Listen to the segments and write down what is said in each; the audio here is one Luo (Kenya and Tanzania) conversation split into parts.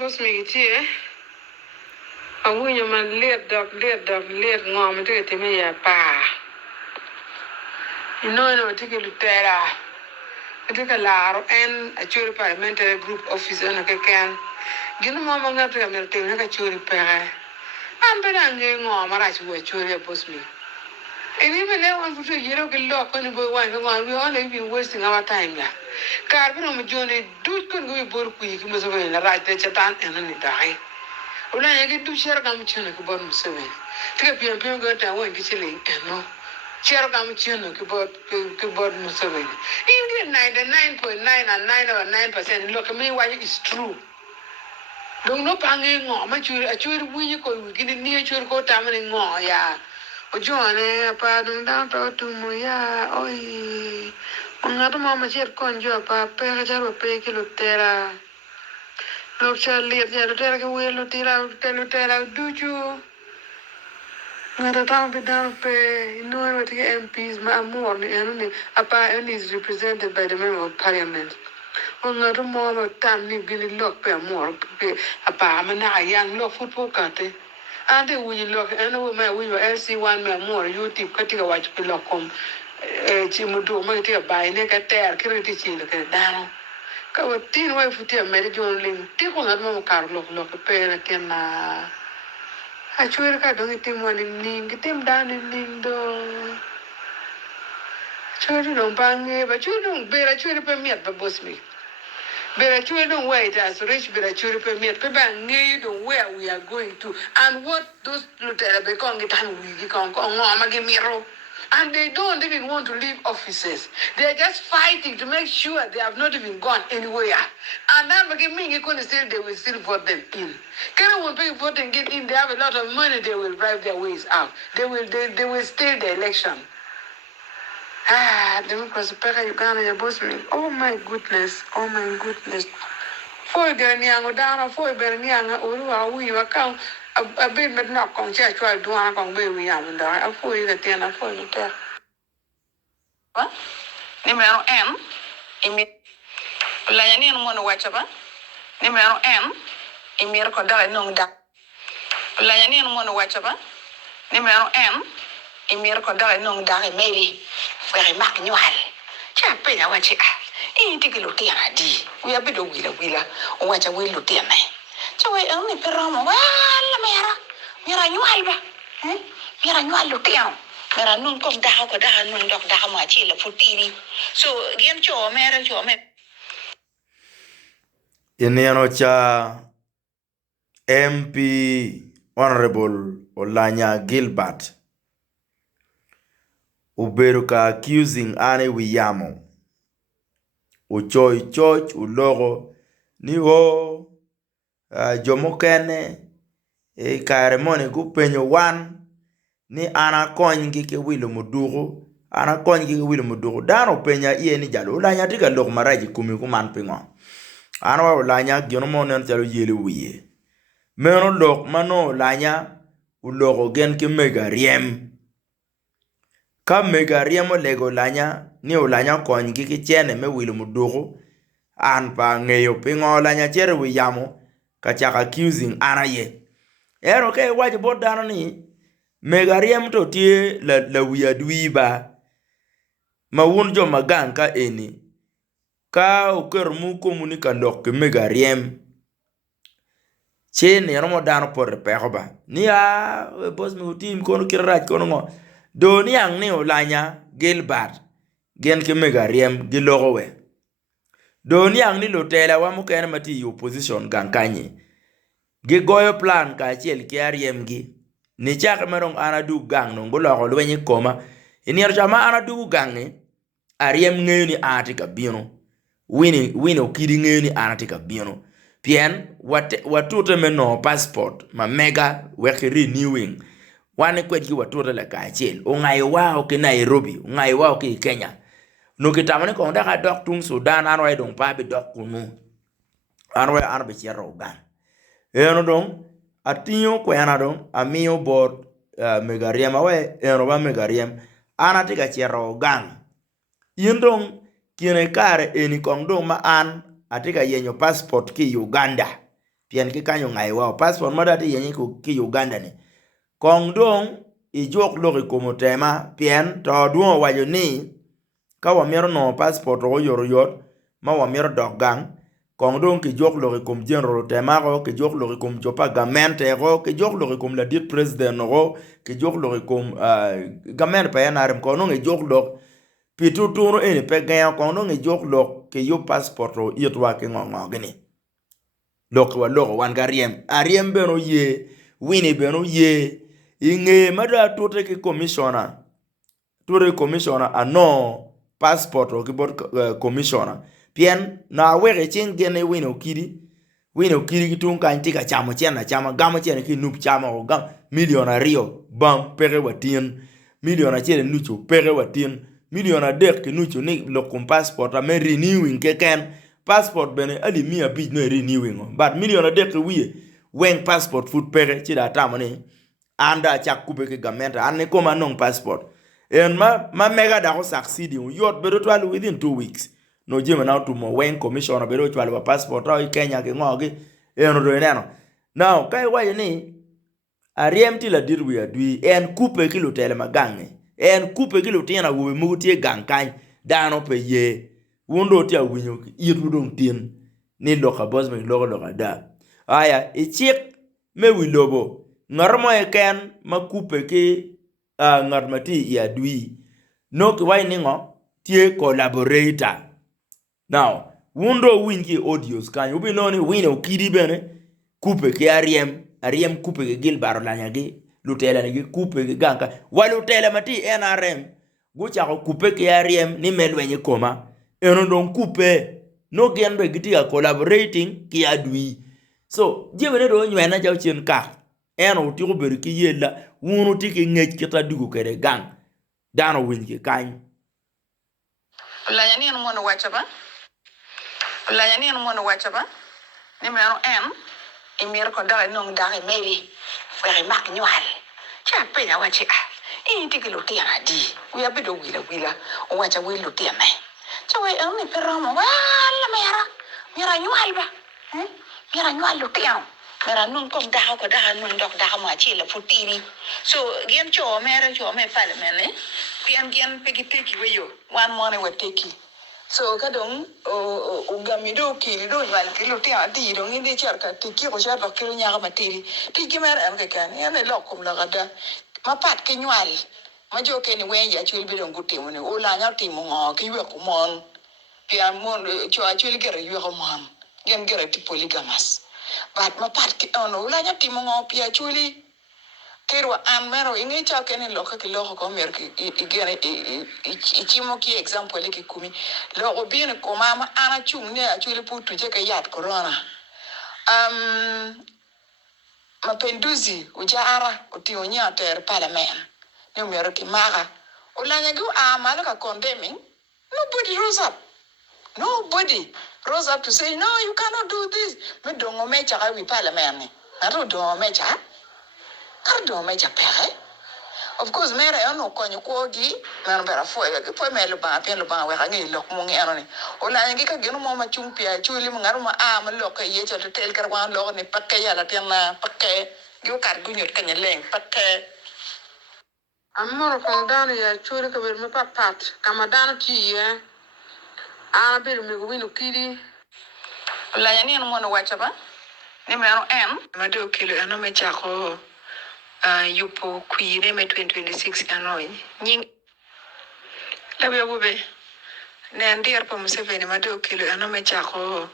bos mi tie. Awinyo man liet ngom to get me ya pa. No take lutera. Take a laro and a churi parliamentary group office on a can. Gino mama ngata ya merte na ka churi pere. Ambera nge ngom ara churi churi bos mi. And even now, one for you don't get locked when you go one. We only been wasting our time. Carbon on journey, do couldn't go both quick, must have been a right there, Chatan, and then it die. Well, I get to share a gamuchino about 7. Take up your go to one kitchen, and no. Share a gamuchino about Museven. You get 99.9 and 9%. Look at me, why it's true. Don't know hanging on, mature, a churi, we could get near your go taming on, yeah. Ojuane pa dung dang to tu mu ya oi ngato mama cher konjo pa pe ka charo pe ki lutera lok cha liet ya lutera ke we lutera duju ngato tam pe dan pe no what the MPs ma amor ni anu apa and is represented by the member of parliament ngato mama tam ni gini lok pe amor pe apa mana yang lok football kate. And we look, and we were LC1 more, you tip cutting a watch pilocom, Chimudu, my dear, by neck at there, critici, look at down. Go a tin way for dear medical link, tickle at Mama Carlo, look a pair, can I swear I don't get him one in Ning, get him down in Lindo. Children don't bang, but you don't bear a children per me at the boss me. But I don't wait as rich, but I should permit people need where we are going to and what those Lutera become it and we can go on, and they don't even want to leave offices. They're just fighting to make sure they have not even gone anywhere. And then you can say they will still vote them in. Can when people vote and get in, they have a lot of money, they will drive their ways out. They will stay the election. Democracy peka Uganda ya boss me. Oh my goodness. Foi berniango dana foi bernianga urua wi wakang a bit met knock on church while doing kong be wi am da a foi the tiana foi no te. Ba? Numero M imi la yani no mo wacha ba. Numero M imi ko dala no da. La yani no mo wacha ba. Numero M imi ko dala no da maybe. Very mark nyual. Cha pe na wachi tiki lutiana di. We are bido wila. Wacha we lutiana. Cha we only peramo wala mera nyual ba. Mera nyual lutiano. Mera nun kong da ko da nun dok da ma chi la futiri. So gen cho me. Iniano cha MP Honorable Olanya Gilbert Uberuka accusing Aryemo Uchoi church ulogo ni ho jomokene karemone gupenyo wan ni ana kony gi ke wilo mudugo dano penya iye ni jalo Olanya tiga lok maraji kumi kuman pingo ana wa Olanya gyono monen talo yele wiye meno lok mano Olanya ulogo gen ke Aryemo ka Aryemo lego Olanya ni Olanya kony gi chene me wilo mudugo an pa ngeyo pingo Olanya chere wi yamo ka chaka accusing ana ye ero ke waji bodano ni Aryemo to tie la wiya dwiba ma wun jo magang ka eni ka uker mu komunika ndok ke Aryemo chene romo dano por pehoba ni boss mi utim kono kiraj kono ngo do ni ang ni Olanya Gilbert gen ke Aryemo gilogo we do ni ang ni lotela wa mukene mati opposition gankanye gi goyo plan ka chiel ki Aryemo gi ni chaka merong ana du gang no ngologo lwenye koma inier chama ana du gang ni Aryemo ngeyo ni atika bino wini okidi ngeyo ni anatika bino pien watute meno passport ma mega weke renewing wane kwetki watute le ka chiel ungayo wao ke Nairobi ungayo wao ke Kenya no kitamani ko ndaka dok tung Sudan anwa dong pa be dok kunu anwa arbe chero gan eno dong atinyo ko yana dong amiyo bot Aryemo we eno ba Aryemo anatika chero gan yindong kine kare eni kong dong ma an atika yenyo passport ki Uganda pien ki kanyo ngai wa passport ma dati yenyi ko ki Uganda ni kong dong I jok logi komo tema pien to duo wajo ni ka wa miero no passport ro yoro yot ma wa miero dok gang kong dong ki jok logi kom general tema go ki jok logi kom jopa gamente go ki jok logi kom la dit president go ki jok logi kom gamen pa yanarem ko no ngi jok log pitu turo eni pe gaya kong no ngi jok log ki yo passport ro yetwa ki ngongo gini lok wa lok wan Aryem beno ye wini beno ye inge mada tote ki commissioner ano passport o ki bot commissioner pien na wege chen gene wino kiri ki tun kan tika chamo chen na chama gamo chen ki nup chama o gam million ario bam pere watien million achele nucho pere watien million adek ki nucho ni lokum passport a me renewing keken passport bene adi mia bit no renewing but million adek wiye wen passport food pere chida tamani anda chak kube ke gamenta ane koma non passport en ma mega da ko succeed yot bedo twal within 2 weeks no jema now to mo wen commissioner bedo twal ba passport ra Kenya ke ngogi en do neno now kai wa ni Aryem ti la dir wi adui en coupe ki lo tele magange en coupe ki lo tiena wo mutie gang kan dano pe ye wundo ti awinyo yitu dong tien ni loka boss me loka da aya ichik me wi lobo ngarmo eken ma coupe ki ngarmati ya adui no ki wai ningo tie collaborator now wundo winki audios kan ubi no ni wino kidi bene coupe ki Aryem coupe ki Gilbert lanyagi lutela ni coupe ki ganka walutela mati NRM gucha ko coupe ki Aryem ni melwenye koma eno don coupe no genbe giti ya collaborating ki adui so jebene do nywena jaw chen ka eno utiko beri ki yella wunu tiki ngech kita dugu kere gang dano winki kan Lanya ni mo no wacha ba. Lanya ni mo no wacha ba. Ni me ano emir ko dara nong dara maybe where mak nyual. Cha pe na wacha tiki lo tia di. We are bedo wila o wacha we lo tia mai. Cha we ni perro mo wala mera nyual ba. Mera nyual lo tia. Mera nung kom da ko da nung dok da ma chi la futiri so gen cho me pale mene gen pegi teki we yo one morning we teki so kadong o gamido ki do wal ki lo ti adi do ngi char ka teki ko char ko kilo nya ma tiri ti ki mer am ke kan ene lo kum la gada ma pat ki nywal ma jo ke ni we ya chul bi do nguti mo ne o la nya ti mo ngo ki we ko mon pi amon cho a chul gere yo ko mon gen gere ti polygamous but ma pat ki ono la nya ti mo ngo pi a chuli kero an mero ingi cha kene loka ki loko ko mer ki igene ichimo ki example ki kumi loko bine ko mama ana chung ne achuli putu je ka yat corona mapinduzi ujara utionya ter parliament ne mer ki maga ulanya gu amalo ka condemning nobody rose up to say no you cannot do this me dongo mecha ka wi parliament ne aro dongo mecha kardo mecha pere of course mere ono konyo kogi nan bera foya ki po melo ba pen lo ba we ngi lok mo ngi anoni ola ngi ka geno mo ma chumpia chuli mo ngaru ma ma lok ye cho tel kar wan lo ni pakke ya la tena pakke yu kar gunyot kanya leng pakke amoro ko dan ya churi ka ber me papat kama dan ti ye a ber me winu kidi ola yani no mo no wacha ba ni me ano ma do kilo ano me chako yupo kuire me 2026 ano nying labe bube ne ndier po Museveni ma do kilo ano me chako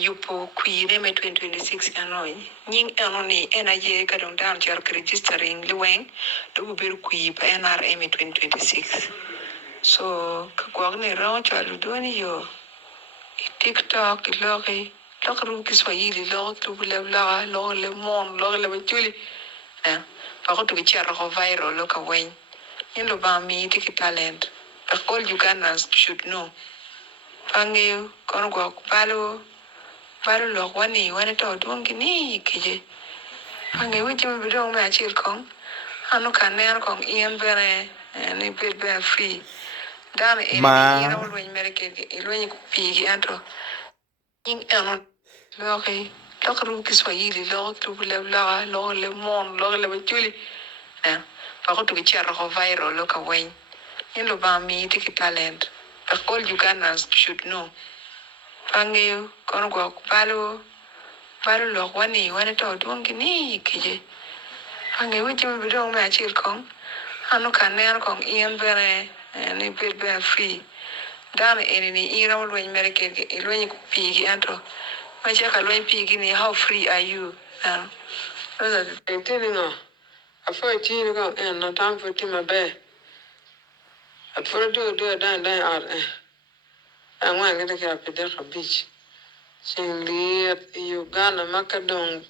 yupo kuire me 2026 ano nying ano ni enaje ka don down jar registering Leng do ber kui pa NRM 2026 so ka gwagne ron chalu doni yo TikTok logi lokru Kiswahili lokru le mon le bachuli pa ko to kichara ko viral loka wen in lo ba mi tiki talent but all Ugandans should know pange kono go balo lo wani to dongi ni kije pange wiji mi bido me achil kong anu kaner kong ien bere ni be free dan ma ina lo nyi mereke lo nyi pi anto in eno loki lok rum Kiswahili lok tu lok le mon lok le bachuli pa ko tu kichara ko viral lo ka wen in lo ba mi ti talent all Ugandans should know pange kono go balo lok wani to don gini kije pange wuji mi bidong ma chil kong anu kaner kong ien bere ni be free dan ni ira lo en merke ke lo en pi gi anto ma cha ka lo en pi gi ni how free are you those are the things I feel you go and no time for my bed. I for do dan out I want to get up there for beach. Singli Uganda Macedon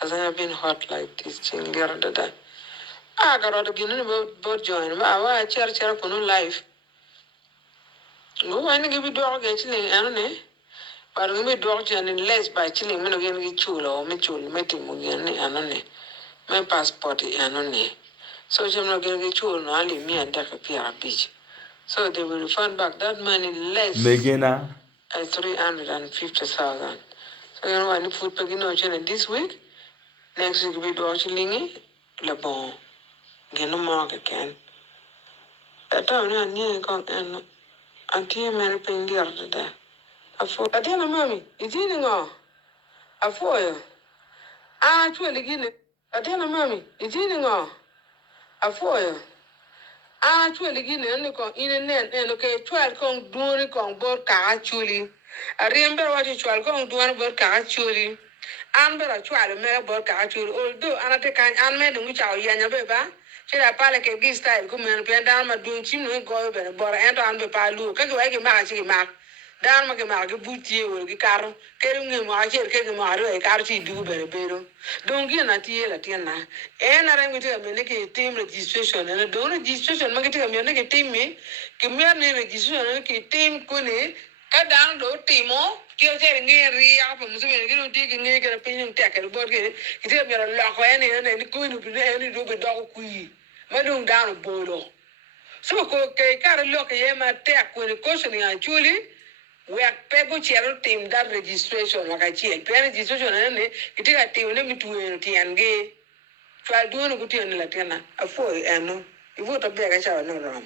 doesn't have been hot like this Singli da. Got to get boat join. I church no life. Go and give you dog actually, Anne. But we dog and less by chilling men again get chulo or michul meeting again, Anne. My passport, Anne. So I'm not going to get chulo, only me and Daka Pier Beach. So they will refund back that money less. Megina. 350,000. So you know, I need food packing this week. Next week we do actually le bon. Get no market can. That time I near come and until many paying the other day. I for I tell mommy, it's eating all. I for you. I actually get it. I tell mommy, it's eating all. I for you. I actually get it in a net and okay, 12 kong doing kong board car actually. I remember what you 12 kong doing board car actually. I'm better try to make board car actually, although I'm not taking unmade which our yana beba. Should I panic a gist style come and pen down my doing chim no go over but enter on the palu. Can you make a match? Dan ma ke ma ke buti wo ke karo ke ngi ma ke ma ro e karo ti du bere bero don gi na ti la ti na e na re mi te me ne ke team registration na don registration ma ke te me ne ke team mi ke me ne registration ne ke team ko ne ka dan do timo ke te ngi ri ya pa mu se me ke ti ke ngi ke pe ni te ke bo ke te me la ko ne ko ni bi ne do be do ku yi ma don dan bo lo so ko ke karo lo ke ye ma te ko ni ko so ni actually we are people chero team that registration like I chiel pen registration ne itika team ne mitu tiange twa duone kuti ne latena afo eno ivo to be ga cha no rom